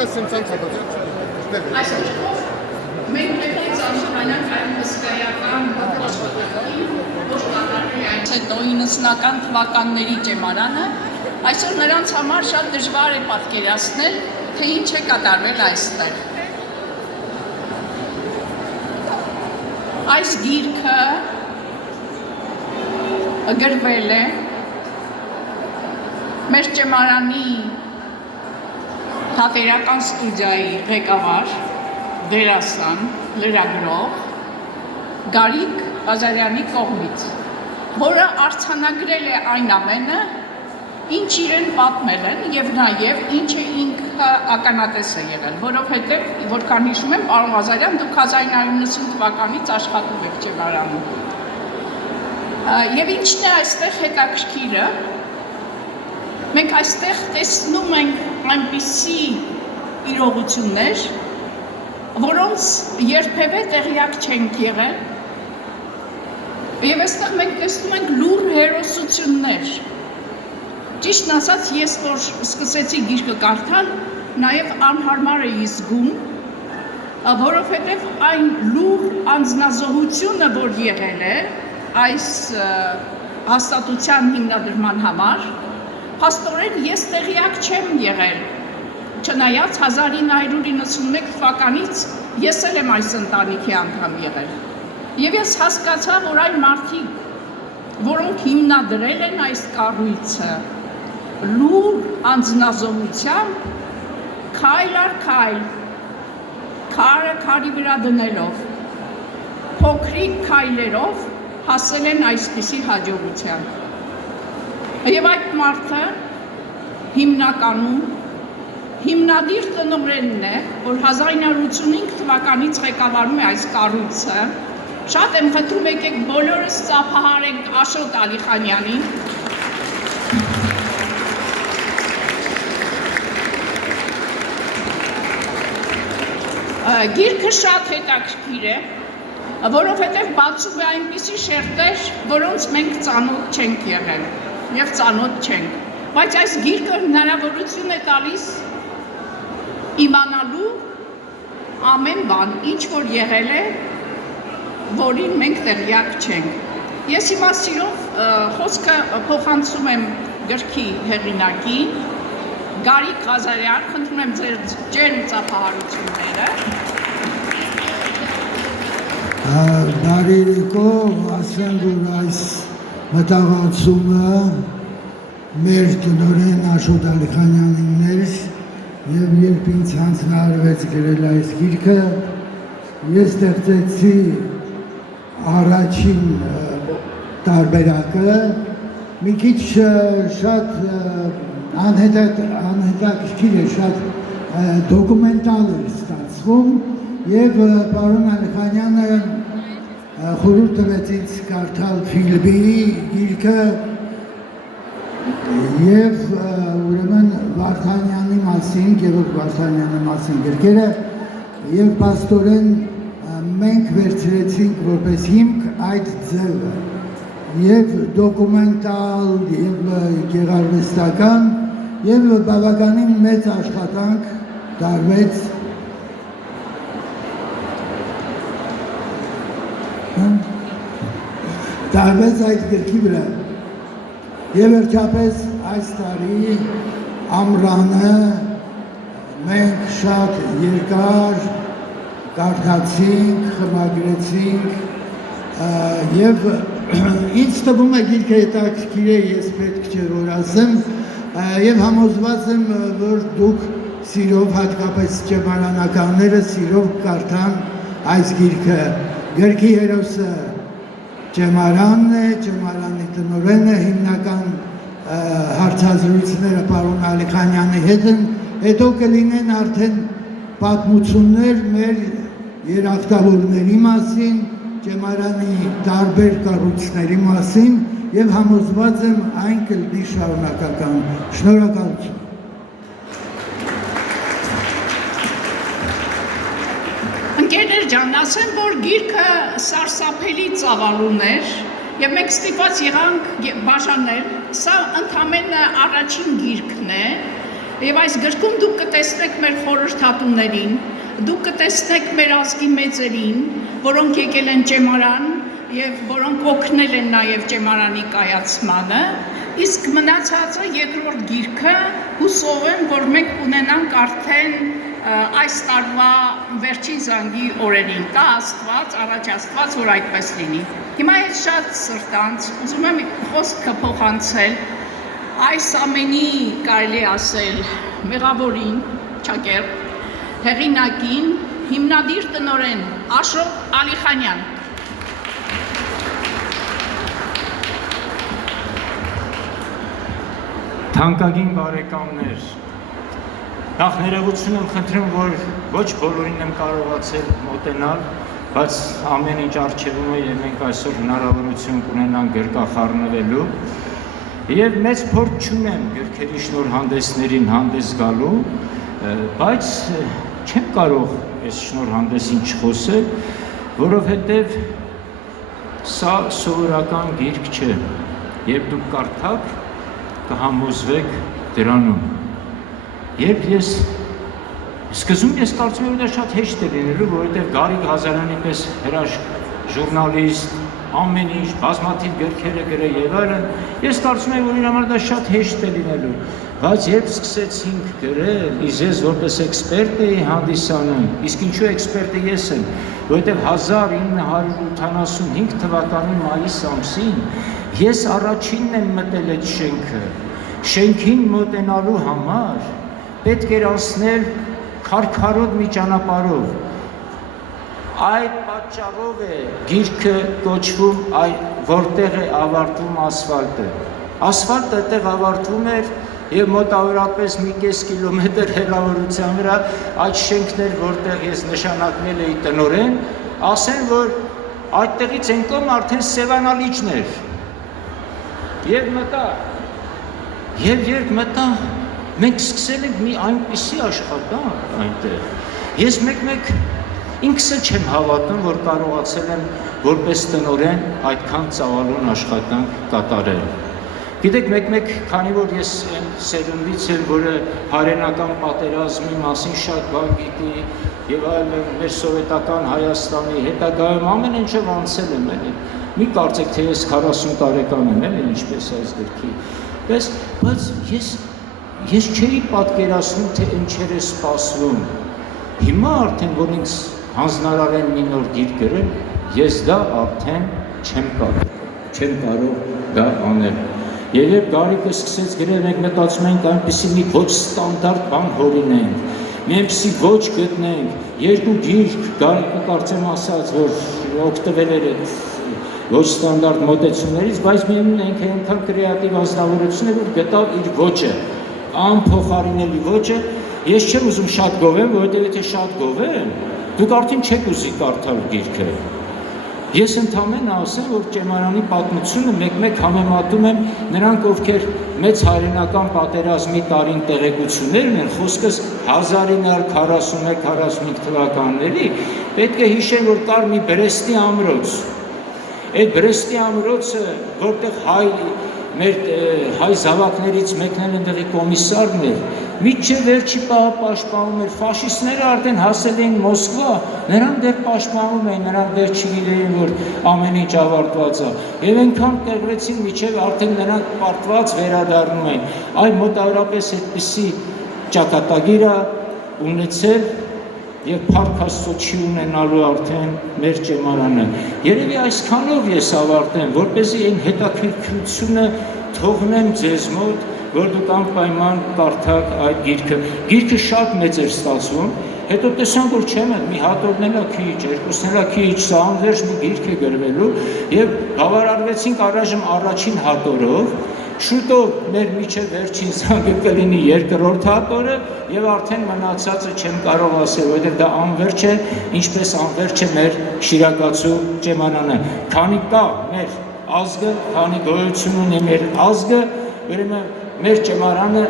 Այսօր մենք պետք է անշանանք այն հսկայական աշխատանքին, որ կատարվի այն հետո 90-ական թվականների ճեմարանը, այսօր նրանց համար շատ դժվար է պատկերացնել, թե ինչ է կատարվել այստեղ։ Այս գիրքը գրվել է մեր ճեմարանի թատերական ստուդիայի ղեկավար, դերասան, լրագրող Գարիկ Ղազարյանի կողմից, որը արձանագրել է այն ամենը, ինչ իրեն պատմել են եւ նաեւ ինչը ինքը ականատես է եղել, որովհետեւ որքան հիշում եմ, պարոն Ղազարյան, դուք 1990 թվականից աշխատում եք ճեմարանում։ Եվ ինչն է այստեղ հետաքրքիրը, մենք այստեղ տեսնում ենք այնպիսի իրողություններ, որոնց երբևէ տեղյակ չենք եղել, եւ այստեղ մենք տեսնում ենք լուր հերոսություններ։ Ճիշտն ասած, ես որ սկսեցի գիրքը կարդալ, նաեւ անհարմար էի զգում, որովհետեւ այն լուր անձնազոհությունը, որ եղել է այս հաստատության հիմնադրման համար, փաստորեն ես տեղյակ չեմ եղել, չնայած 1991 թվականից ես էլ եմ այս ընտանիքի անդամ եղել։ Եվ ես հասկացա, որ այն մարդիկ, որոնք հիմնադրել են այս կառույցը, լուր անձնազոհությամբ, քայլ առ քայլ, քարը քարի վրա դնելով, փոքրիկ քայլերով հասել են այսպիսի հաջողության։ Եվ այդ մարդը հիմնականում հիմնադիր տնօրենն է, որ 1985 թվականից ղեկավարում է այս կառույցը։ Շատ եմ խնդրում, եկեք բոլորս ծափահարենք Աշոտ Ալիխանյանին։ Գիրքը շատ հետաքրքիր է, որովհետև բացում է այնպիսի շերտեր, որոնց մենք ծանոթ չենք եղել և ծանոթ չենք, բայց այս գիրքը հնարավորություն է տալիս իմանալու ամեն բան, ինչ որ եղել է, որին մենք տեղյակ չենք։ Ես հիմա սիրով խոսքը փոխանցում եմ գրքի հեղինակին, Գարիկ Ղազարյան, խնդրում եմ ձեր ջերմ ծափահարությունները։ Բարերեկով, ասեմ, որ այս մտաղացումը մեր տնօրեն Աշոտ Ալիխանյանին էր, եւ երբ ինձ հանձնարարվեց գրել այս գիրքը, ես ստեղծեցի առաջին տարբերակը, մի քիչ շատ անհետաքրքիր է, շատ դոկումենտալ էր ստացվում, եւ պարոն Ալիխանյանը խորհուրդ տվեց ինձ կարդալ ֆիլմի գիրքը եւ ուրեմն Վարդանյանի մասին, Գևորգ Վարդանյանի մասին գրքերը եւ փաստորեն մենք վերցրեցինք որպես հիմք այդ ձևը եւ դոկումենտալ եւ գեղարվեստական եւ բավականին մեծ աշխատանք տարվեց այդ գրքի վրա եւ վերջապես այս տարի ամռանը մենք շատ երկար կարդացինք, խմագրեցինք եւ ինձ թվում է գիրքը հետաքրքիր է, ես պետք չէ որ ասեմ եւ համոզված եմ որ դուք սիրով հատկապես ճեմարանականները սիրով կարդան այս գիրքը գրքի հերոսը ճեմարանն է, ճեմարանի տնօրենը, հիմնական հարցազրույցները պարոն Ալիխանյանի հետ են, հետո կլինեն արդեն պատմություններ մեր երախտավորների մասին, ճեմարանի տարբեր կառույցների մասին եւ համոզված եմ այն կլինի շարունակական։ Շնորհակալություն։ Ընկերներ ջան, ասեմ, որ գիրքը սարսափելի ծավալուն էր եւ մենք ստիպված եղանք բաժանել, սա ընդամենը առաջին գիրքն է Եվ այս գրքում դուք կտեսնեք մեր խորհրդատուներին, դուք կտեսնեք մեր ազգի մեծերին, որոնք եկել են ճեմարան եւ որոնք օգնել են նաեւ ճեմարանի կայացմանը, իսկ մնացածը երկրորդ գիրքը հուսով եմ, որ մենք ունենանք արդեն այս տարվա վերջին զանգի օրերին, տա Աստված, առաջ Աստված, որ այդպես լինի։ Հիմա ես շատ սրտանց ուզում եմ խոսքը փոխանցել այս ամենի կարելի ասել մեղավորին, Չակերտ, հեղինակին, հիմնադիր տնօրեն Աշոտ Ալիխանյան։ Թանկագին բարեկամներ, նախ ներողություն եմ խնդրում, որ ոչ բոլորին եմ կարողացել մոտենալ, բայց ամեն ինչ առջևում է եւ մենք այսօր հնարավորություն կունենանք գրկախառնվելու եւ մեծ փորձ չունեմ գրքերի շնորհանդեսներին հանդես գալու, բայց չեմ կարող այս շնորհանդեսին չխոսել, որովհետեւ սա սովորական գիրք չէ եւ դուք կարդաք կհամոզվեք դրանում։ Երբ ես սկզբում ես կարծում եմ, որ դա շատ հեշտ է լինելու, որովհետև Գարիկ Ղազարյանի պես հրաշք ժուրնալիստ, ամեն ինչ, բազմաթիվ գրքեր է գրել եւ այլն, ես կարծում եմ, որ իր համար դա շատ հեշտ է լինելու, բայց երբ սկսեցինք գրել, իսկ ես որպես էքսպերտ էի հանդիսանում, իսկ ինչու էքսպերտը ես եմ, որովհետև 1985 թվականի մայիս ամսին ես առաջինն եմ մտել այդ շենքը, շենքին մոտենալու համար պետք էր անցնել քարքարոտ մի ճանապարհով, այդ պատճառով է գիրքը կոչվում որտեղ է ավարտվում ասֆալտը, ասֆալտը այդտեղ ավարտվում էր եւ մոտավորապես մի կես կիլոմետր հեռավորության վրա այդ շենքն էր, որտեղ ես նշանակվել էի տնօրեն, ասեն, որ այդտեղից են կողմ արդեն Սևանալիճն էր։ Եվ մտա, եւ երբ մտա, մենք սկսել ենք մի այնպիսի աշխատանք այնտեղ։ Ես մեկ-մեկ ինքս չեմ հավատում, որ կարողացել եմ որպես տնօրեն այդքան ծավալուն աշխատանք կատարել։ Գիտեք, մեկ-մեկ, քանի որ ես այն սերունդից եմ, որը հայրենական պատերազմի մասին շատ բան գիտի եւ այլն, մեր սովետական Հայաստանի հետագայում ամեն ինչով անցել եմ էլի։ Մի կարծեք, թե ես 40 տարեկան եմ, էլի, ինչպես այս գրքի, բայց ես չէի պատկերացնում, թե ինչեր է սպասվում։ Հիմա արդեն, որ ինձ հանձնարարեն մի նոր գիրք գրել, ես դա արդեն չեմ կարող դա անել։ Եվ երբ Գարիկը սկսեց գրել, մենք մտածում ենք այնպիսի մի ոչ ստանդարտ բան հորինենք, մի այնպիսի ոչ գտնենք, երկու գիրք, Գարիկը կարծեմ ասաց, որ օգտվել էր այդ ոչ ստանդարտ մոտեցումներից, բայց մենք այնքան կրեատիվ անձնավորություն է, որ գտավ իր ոճը, անփոխարինելի ոճը, ես չեմ ուզում շատ գովեմ, որովհետև եթե շատ գովեմ, դուք արդեն չեք ուզի կարդալ գիրքը։ Ես ընդամենը ասեմ, որ ճեմարանի պատմությունը մեկ-մեկ համեմատում եմ նրանք, ովքեր մեծ հայրենական պատերազմի տարին տեղեկություններ ունեն, խոսքս 1941-45 թվականների, պետք է հիշեն, որ կար մի Բրեստի ամրոց։ Այդ Բրեստի ամրոցը, որտեղ հայ զավակներից մեկն էլ ընդեղի կոմիսարն էր, մինչև վերջի պահը պաշտպանում էր, ֆաշիստները արդեն հասել էին Մոսկվա, նրանք դեռ պաշտպանում էին, նրանք դեռ չգիտեին, որ ամեն ինչ ավարտված է, եւ այնքան տեղվեցին, մինչև արդեն նրանք պարտված վերադառնում էին, այ մոտավորապես այդպիսի ճակատագիր է ունեցել եւ Փառք Աստծո չի ունենալու արդեն մեր ճեմարանը։ Երևի այսքանով ես ավարտեմ, որպեսզի այն հետաքրքրությունը թողնեմ ձեզ մոտ, որ դուք անպայման կարդաք այդ գիրքը։ Գիրքը շատ մեծ էր ստացվում, հետո տեսանք, որ չեմ մի հատորն էլ քիչ, երկուսն էլ քիչ, սա անվերջ մի գիրք է գրվելու եւ բավարարվեցինք առայժմ առաջին հատորով, շուտով մեր միջև վերջին զանգը կլինի երկրորդ հատորը եւ արդեն մնացածը չեմ կարող ասել, որովհետեւ դա անվերջ է, ինչպես անվերջ է մեր Շիրակացու ճեմարանը։ Քանի կա մեր ազգը, քանի գոյություն ունի մեր ազգը, ուրեմն մեր ճեմարանը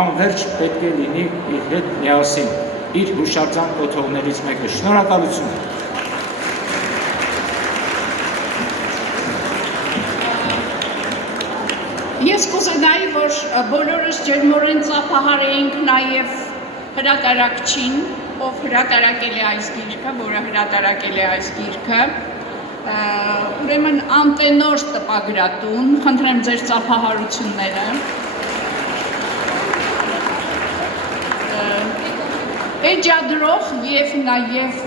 անվերջ պետք է լինի իր հետ միասին, իր հուշարձան կոթողներից մեկը։ Շնորհակալություն։ Ես կուզենայի, որ բոլորս ջերմորեն ծափահարեինք նաև հրատարակչին, ով հրատարակել է այս գիրքը, որը հրատարակել է այս գիրքը, ուրեմն Անտենոր տպագրատուն, խնդրեմ ձեր ծափահարությունները, էջադրող և նաև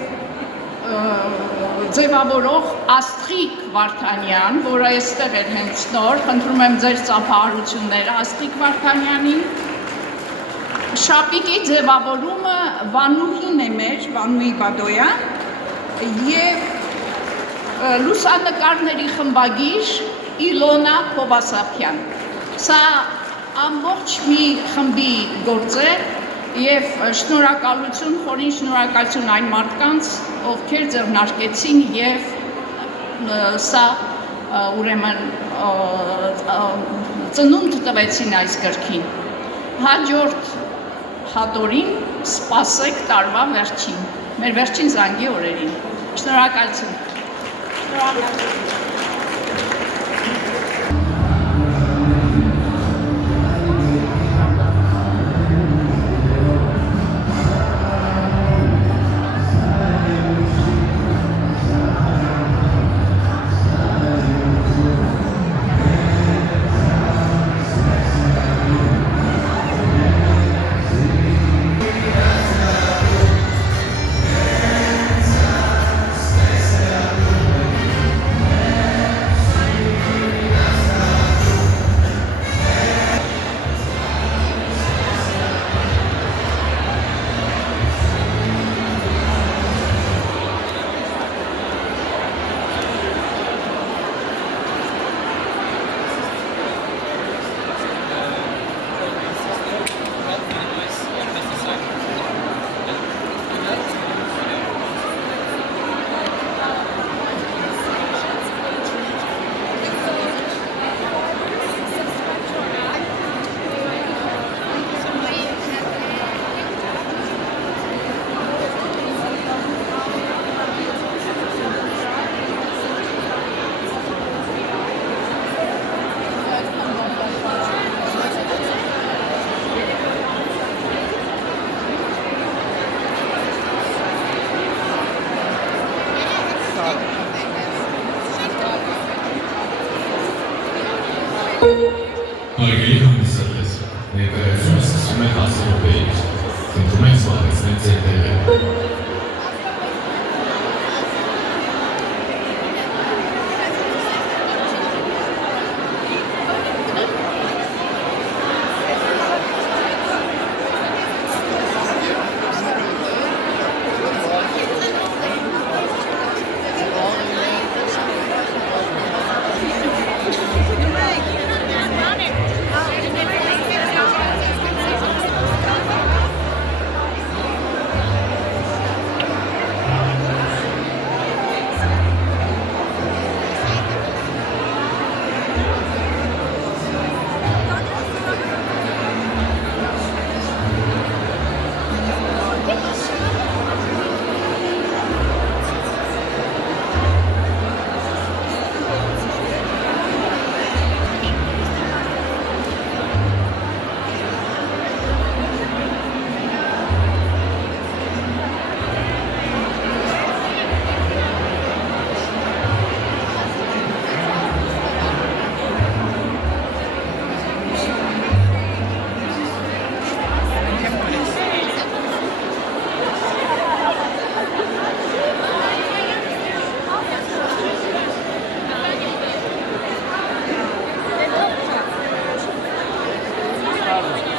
ձևավորող Աստղիկ Վարդանյան, որը այստեղ էր հենց նոր, խնդրում եմ ձեր ծափահարությունները Աստղիկ Վարդանյանին, շապիկի ձևավորումը Վանուհին է մեր, Վանուհի Բադոյան, և լուսանկարների խմբագիր Իլոնա Փովասարյան։ Սա ամբողջ մի խմբի գործ է և շնորհակալություն, խորին շնորհակալություն այն մարդկանց, ովքեր ձեռնարկեցին և սա ուրեմն ծնունդ տվեցին այս գրքին։ Հաջորդ հատորին սպասեք տարվա վերջին, մեր վերջին զանգի օրերին։ Շնորհակալություն։ Հարգելի հանդիսատես, ներկայացումը սկսում է 10 րոպեից, խնդրում ենք զբաղեցնել ձեր տեղերը։ Bravo.